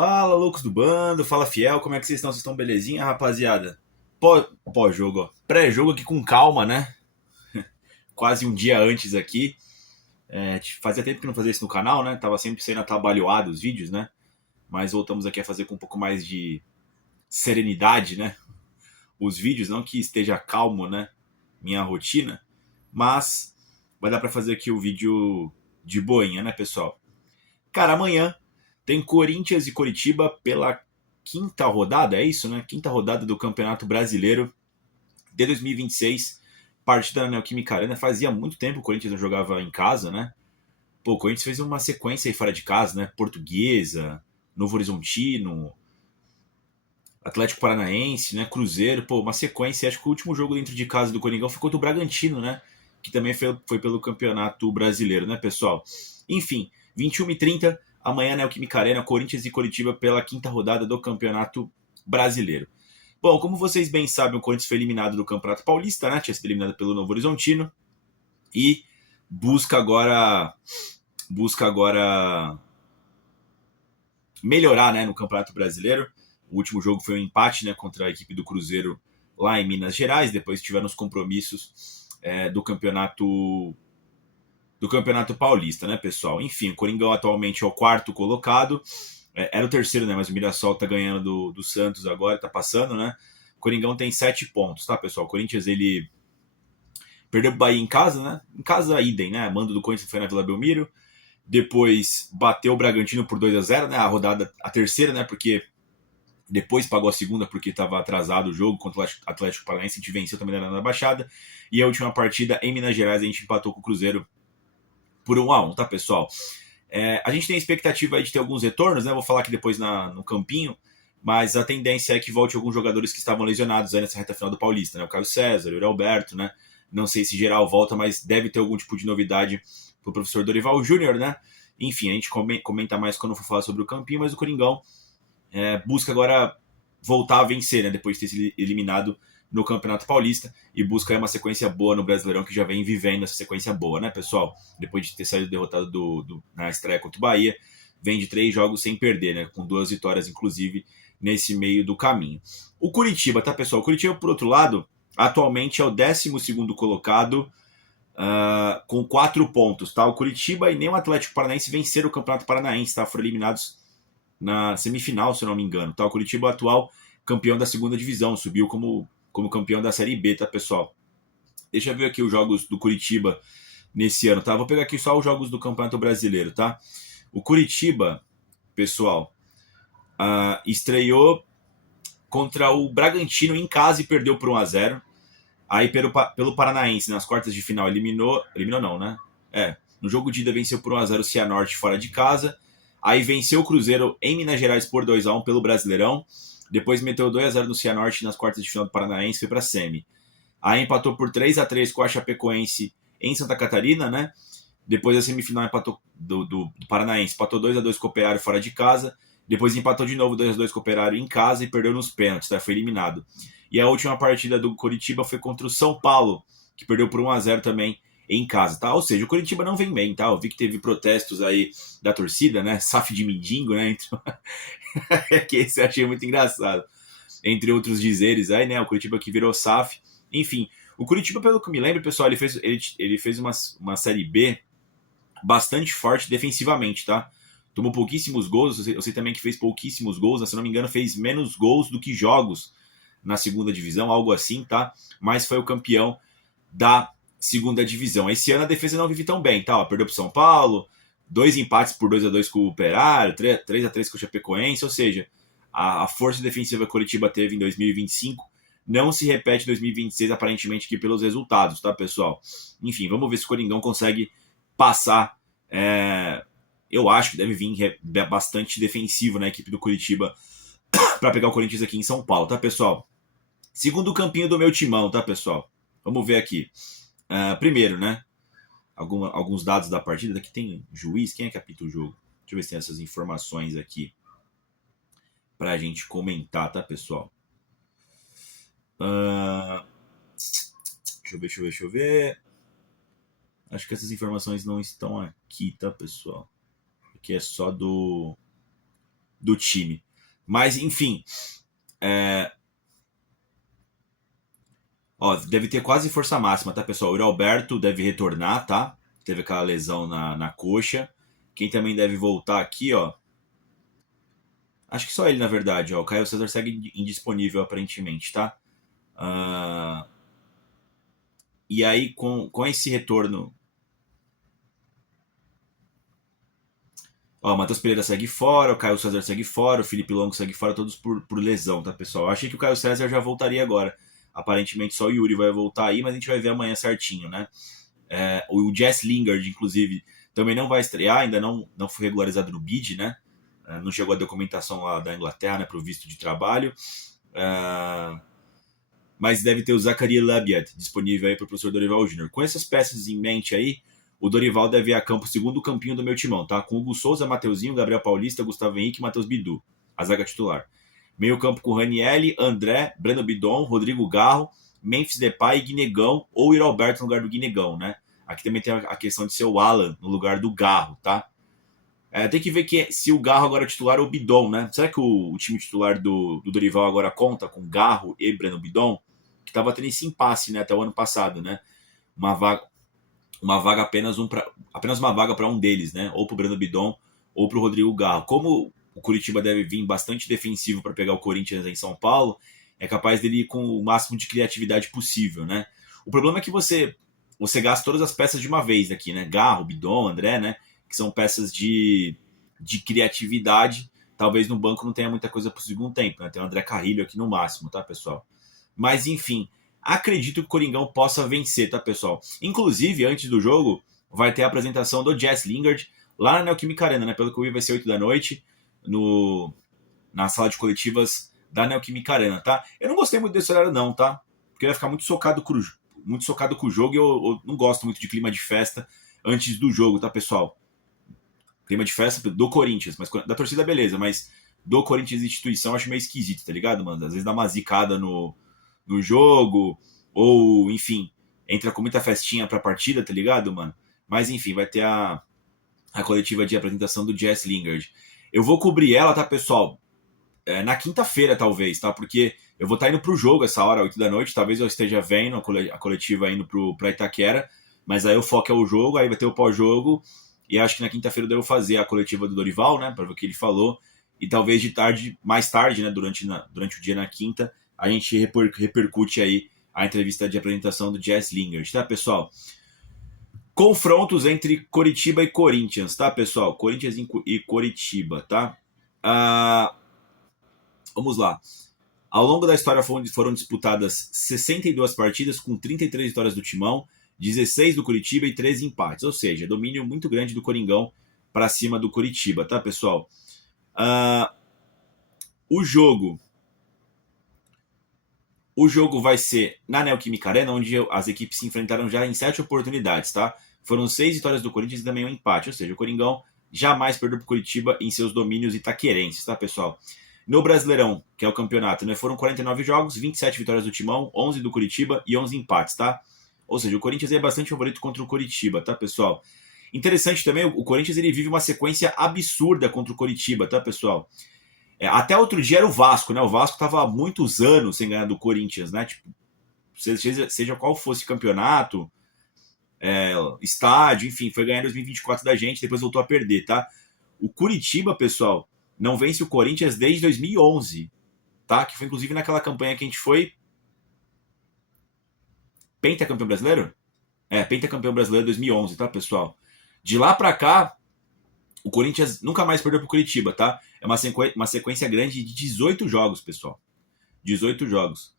Fala, loucos do bando, fala fiel, como é que vocês estão? Vocês estão belezinha, rapaziada? Pós-jogo, ó. Pré-jogo aqui com calma, né? Quase um dia antes aqui. Fazia tempo que não fazia isso no canal, né? Tava sempre sendo atabalhoado os vídeos, né? Mas voltamos aqui a fazer com um pouco mais de serenidade, né? Os vídeos, não que esteja calmo, né? Minha rotina, mas vai dar pra fazer aqui o vídeo de boinha, né, pessoal? Cara, amanhã tem Corinthians e Coritiba pela quinta rodada, é isso, né? Quinta rodada do Campeonato Brasileiro de 2026. Partida na Neoquímica Arena. Fazia muito tempo que o Corinthians não jogava em casa, né? Pô, o Corinthians fez uma sequência aí fora de casa, né? Portuguesa, Novo Horizontino, Atlético Paranaense, né? Cruzeiro. Pô, uma sequência. Acho que o último jogo dentro de casa do Coringão foi contra o Bragantino, né? Que também foi pelo Campeonato Brasileiro, né, pessoal? Enfim, 21h30, amanhã na Neoquímica Arena, Corinthians e Coritiba pela quinta rodada do Campeonato Brasileiro. Bom, como vocês bem sabem, o Corinthians foi eliminado do Campeonato Paulista, né? Tinha sido eliminado pelo Novo Horizontino e busca agora melhorar, né, no Campeonato Brasileiro. O último jogo foi um empate, né, contra a equipe do Cruzeiro lá em Minas Gerais. Depois tiveram os compromissos do Campeonato Paulista, né, pessoal? Enfim, o Coringão atualmente é o quarto colocado. Era o terceiro, né? Mas o Mirassol tá ganhando do Santos agora, tá passando, né? O Coringão tem 7 pontos, tá, pessoal? O Corinthians, ele perdeu pro Bahia em casa, né? Em casa, idem, né? Mando do Corinthians foi na Vila Belmiro. Depois bateu o Bragantino por 2-0, né? A terceira, né? Porque depois pagou a segunda porque estava atrasado o jogo contra o Atlético Paranaense. A gente venceu também na Baixada. E a última partida em Minas Gerais a gente empatou com o Cruzeiro por 1-1, tá, pessoal? A gente tem a expectativa aí de ter alguns retornos, né? Vou falar aqui depois no campinho, mas a tendência é que volte alguns jogadores que estavam lesionados aí nessa reta final do Paulista, né? O Caio César, o Yuri Alberto, né? Não sei se geral volta, mas deve ter algum tipo de novidade pro professor Dorival Júnior, né? Enfim, a gente comenta mais quando for falar sobre o campinho, mas o Coringão busca agora voltar a vencer, né? Depois de ter sido eliminado no Campeonato Paulista e busca uma sequência boa no Brasileirão, que já vem vivendo essa sequência boa, né, pessoal? Depois de ter saído derrotado na estreia contra o Bahia, vem de 3 jogos sem perder, né? Com 2 vitórias, inclusive, nesse meio do caminho. O Curitiba, tá, pessoal? O Curitiba, por outro lado, atualmente é o 12º colocado, com 4 pontos, tá? O Curitiba e nem o Atlético Paranaense venceram o Campeonato Paranaense, tá? Foram eliminados na semifinal, se eu não me engano, tá? O Curitiba, atual campeão da segunda divisão, subiu como campeão da Série B, tá, pessoal? Deixa eu ver aqui os jogos do Curitiba nesse ano, tá? Vou pegar aqui só os jogos do Campeonato Brasileiro, tá? O Curitiba, pessoal, estreou contra o Bragantino em casa e perdeu por 1-0. Aí pelo Paranaense, nas quartas de final, eliminou não, né? No jogo de ida venceu por 1-0 o Cianorte fora de casa. Aí venceu o Cruzeiro em Minas Gerais por 2-1 pelo Brasileirão. Depois meteu 2-0 no Cianorte nas quartas de final do Paranaense, foi para semi. Aí empatou por 3-3 com a Chapecoense em Santa Catarina, né? Depois da semifinal empatou do Paranaense, empatou 2-2 com o Operário fora de casa. Depois empatou de novo 2-2 com o Operário em casa e perdeu nos pênaltis, tá? Foi eliminado. E a última partida do Coritiba foi contra o São Paulo, que perdeu por 1-0 também em casa, tá? Ou seja, o Coritiba não vem bem, tá? Eu vi que teve protestos aí da torcida, né? SAF de mendigo, né? Então... que esse eu achei muito engraçado. Entre outros dizeres aí, né? O Curitiba que virou SAF. Enfim, o Curitiba, pelo que me lembro, pessoal, ele fez uma Série B bastante forte defensivamente, tá? Tomou pouquíssimos gols, eu sei também que fez pouquíssimos gols, né? Se não me engano, fez menos gols do que jogos na segunda divisão, algo assim, tá? Mas foi o campeão da segunda divisão. Esse ano a defesa não vive tão bem, tá? Perdeu pro São Paulo, 2 empates por 2-2 com o Operário, 3-3 com o Chapecoense, ou seja, a força defensiva que o Coritiba teve em 2025 não se repete em 2026, aparentemente, aqui pelos resultados, tá, pessoal? Enfim, vamos ver se o Coringão consegue passar. Eu acho que deve vir bastante defensivo na equipe do Coritiba para pegar o Corinthians aqui em São Paulo, tá, pessoal? Segundo campinho do meu timão, tá, pessoal? Vamos ver aqui. Primeiro, né? Alguns dados da partida. Aqui tem juiz. Quem é que apita o jogo? Deixa eu ver se tem essas informações aqui pra gente comentar, tá, pessoal? Deixa eu ver. Acho que essas informações não estão aqui, tá, pessoal? Aqui é só do do time. Mas, enfim, ó, deve ter quase força máxima, tá, pessoal? O Yuri Alberto deve retornar, tá? Teve aquela lesão na coxa. Quem também deve voltar aqui, ó. Acho que só ele, na verdade, ó. O Caio César segue indisponível, aparentemente, tá? E aí, com esse retorno. Ó, o Matheus Pereira segue fora, o Caio César segue fora, o Felipe Longo segue fora, todos por lesão, tá, pessoal? Eu achei que o Caio César já voltaria agora. Aparentemente só o Yuri vai voltar aí, mas a gente vai ver amanhã certinho, né? O Jess Lingard, inclusive, também não vai estrear, ainda não foi regularizado no BID, né? Não chegou a documentação lá da Inglaterra, né, para o visto de trabalho. Mas deve ter o Zakaria Labiat disponível aí para o professor Dorival Júnior. Com essas peças em mente aí, o Dorival deve ir a campo segundo campinho do meu timão, tá? Com Hugo Souza, Mateuzinho, Gabriel Paulista, Gustavo Henrique e Matheus Bidu, a zaga titular. Meio campo com Ranielli, André, Breno Bidon, Rodrigo Garro, Memphis Depay e Guinegão, ou ir Alberto no lugar do Guinegão, né? Aqui também tem a questão de ser o Alan no lugar do Garro, tá? Tem que ver se o Garro agora é titular ou o Bidon, né? Será que o time titular do Dorival agora conta com Garro e Breno Bidon? Que tava tendo esse impasse, né, até o ano passado, né? Uma vaga apenas uma vaga para um deles, né? Ou pro Breno Bidon ou pro Rodrigo Garro. Como o Curitiba deve vir bastante defensivo para pegar o Corinthians em São Paulo, é capaz dele ir com o máximo de criatividade possível, né? O problema é que você gasta todas as peças de uma vez aqui, né? Garro, Bidon, André, né? Que são peças de criatividade. Talvez no banco não tenha muita coisa pro segundo tempo, né? Tem o André Carrilho aqui no máximo, tá, pessoal? Mas, enfim, acredito que o Coringão possa vencer, tá, pessoal? Inclusive, antes do jogo, vai ter a apresentação do Jess Lingard lá na Neoquímica Arena, né? Pelo que eu vi, vai ser 8 da noite, na sala de coletivas da Neoquímica Arena, tá? Eu não gostei muito desse horário, não, tá? Porque vai ficar muito socado com o jogo e eu não gosto muito de clima de festa antes do jogo, tá, pessoal? Clima de festa do Corinthians, mas da torcida, beleza, mas do Corinthians instituição eu acho meio esquisito, tá ligado, mano? Às vezes dá uma zicada no jogo, ou, enfim, entra com muita festinha pra partida, tá ligado, mano? Mas, enfim, vai ter a coletiva de apresentação do Jess Lingard. Eu vou cobrir ela, tá, pessoal? Na quinta-feira, talvez, tá? Porque eu vou estar indo pro jogo essa hora, 8 da noite, talvez eu esteja vendo a coletiva indo pra Itaquera, mas aí o foco é o jogo, aí vai ter o pós-jogo, e acho que na quinta-feira eu devo fazer a coletiva do Dorival, né, pra ver o que ele falou, e talvez mais tarde, né, durante o dia na quinta, a gente repercute aí a entrevista de apresentação do Jess Lingard, tá, pessoal? Confrontos entre Coritiba e Corinthians, tá, pessoal? Corinthians e Coritiba, tá? Vamos lá. Ao longo da história foram disputadas 62 partidas com 33 vitórias do Timão, 16 do Coritiba e 13 empates. Ou seja, domínio muito grande do Coringão para cima do Coritiba, tá, pessoal? O jogo vai ser na Neoquímica Arena, onde as equipes se enfrentaram já em 7 oportunidades, tá? Foram 6 vitórias do Corinthians e também um empate. Ou seja, o Coringão jamais perdeu para o Coritiba em seus domínios itaquerenses, tá, pessoal? No Brasileirão, que é o campeonato, né, foram 49 jogos, 27 vitórias do Timão, 11 do Coritiba e 11 empates, tá? Ou seja, o Corinthians é bastante favorito contra o Coritiba, tá, pessoal? Interessante também, o Corinthians ele vive uma sequência absurda contra o Coritiba, tá, pessoal? Até outro dia era o Vasco, né? O Vasco estava há muitos anos sem ganhar do Corinthians, né? Tipo, seja qual fosse o campeonato, estádio, enfim, foi ganhar em 2024 da gente, depois voltou a perder, tá? O Coritiba, pessoal, não vence o Corinthians desde 2011, tá? Que foi inclusive naquela campanha que a gente foi pentacampeão brasileiro? Pentacampeão brasileiro 2011, tá, pessoal? De lá pra cá, o Corinthians nunca mais perdeu pro Coritiba, tá? É uma sequência grande de 18 jogos, pessoal. 18 jogos.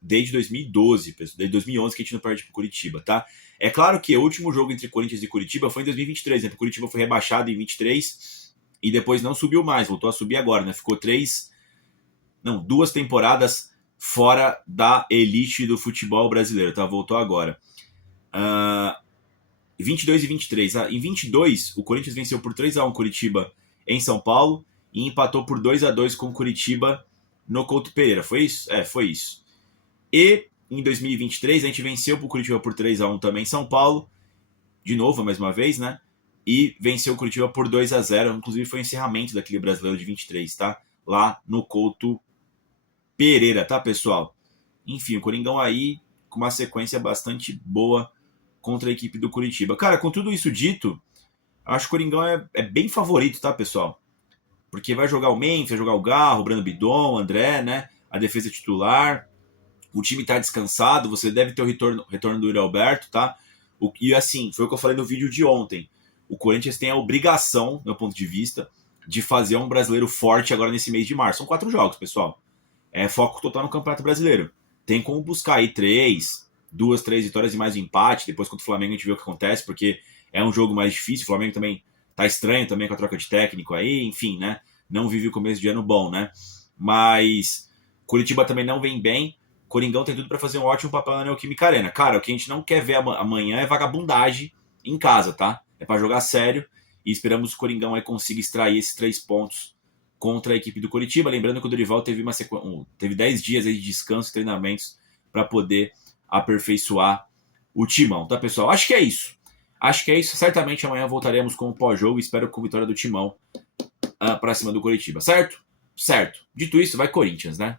Desde 2012, pessoal. Desde 2011 que a gente não perde pro Coritiba, tá? É claro que o último jogo entre Corinthians e Coritiba foi em 2023, né? O Coritiba foi rebaixado em 23 e depois não subiu mais, voltou a subir agora, né? Ficou 2 temporadas fora da elite do futebol brasileiro, tá? Voltou agora. 22 e 23. Em 22, o Corinthians venceu por 3-1 Coritiba em São Paulo e empatou por 2-2 com Coritiba no Couto Pereira. Foi isso? Foi isso. E em 2023, a gente venceu pro Coritiba por 3-1 também em São Paulo. De novo, mais uma vez, né? e venceu o Curitiba por 2-0. Inclusive foi o encerramento daquele Brasileiro de 23, tá? Lá no Couto Pereira, tá, pessoal? Enfim, o Coringão aí com uma sequência bastante boa contra a equipe do Curitiba. Cara, com tudo isso dito, acho que o Coringão é bem favorito, tá, pessoal? Porque vai jogar o Memphis, vai jogar o Garro, o Breno Bidon, o André, né? A defesa titular. O time tá descansado, você deve ter o retorno do Yuri Alberto, tá? E assim, foi o que eu falei no vídeo de ontem. O Corinthians tem a obrigação, do meu ponto de vista, de fazer um brasileiro forte agora nesse mês de março. São 4 jogos, pessoal. É foco total no Campeonato Brasileiro. Tem como buscar aí 2, 3 vitórias e mais um empate. Depois contra o Flamengo a gente vê o que acontece, porque é um jogo mais difícil. O Flamengo também tá estranho também com a troca de técnico aí, enfim, né? Não vive o começo de ano bom, né? Mas Curitiba também não vem bem. Coringão tem tudo para fazer um ótimo papel na Neoquímica Arena. Cara, o que a gente não quer ver amanhã é vagabundagem em casa, tá? É para jogar sério e esperamos que o Coringão aí consiga extrair esses 3 pontos contra a equipe do Curitiba. Lembrando que o Dorival teve 10 dias aí de descanso e treinamentos para poder aperfeiçoar o timão, tá, pessoal? Acho que é isso. Certamente amanhã voltaremos com o pós-jogo. Espero com a vitória do Timão para cima do Curitiba, certo? Certo. Dito isso, vai Corinthians, né?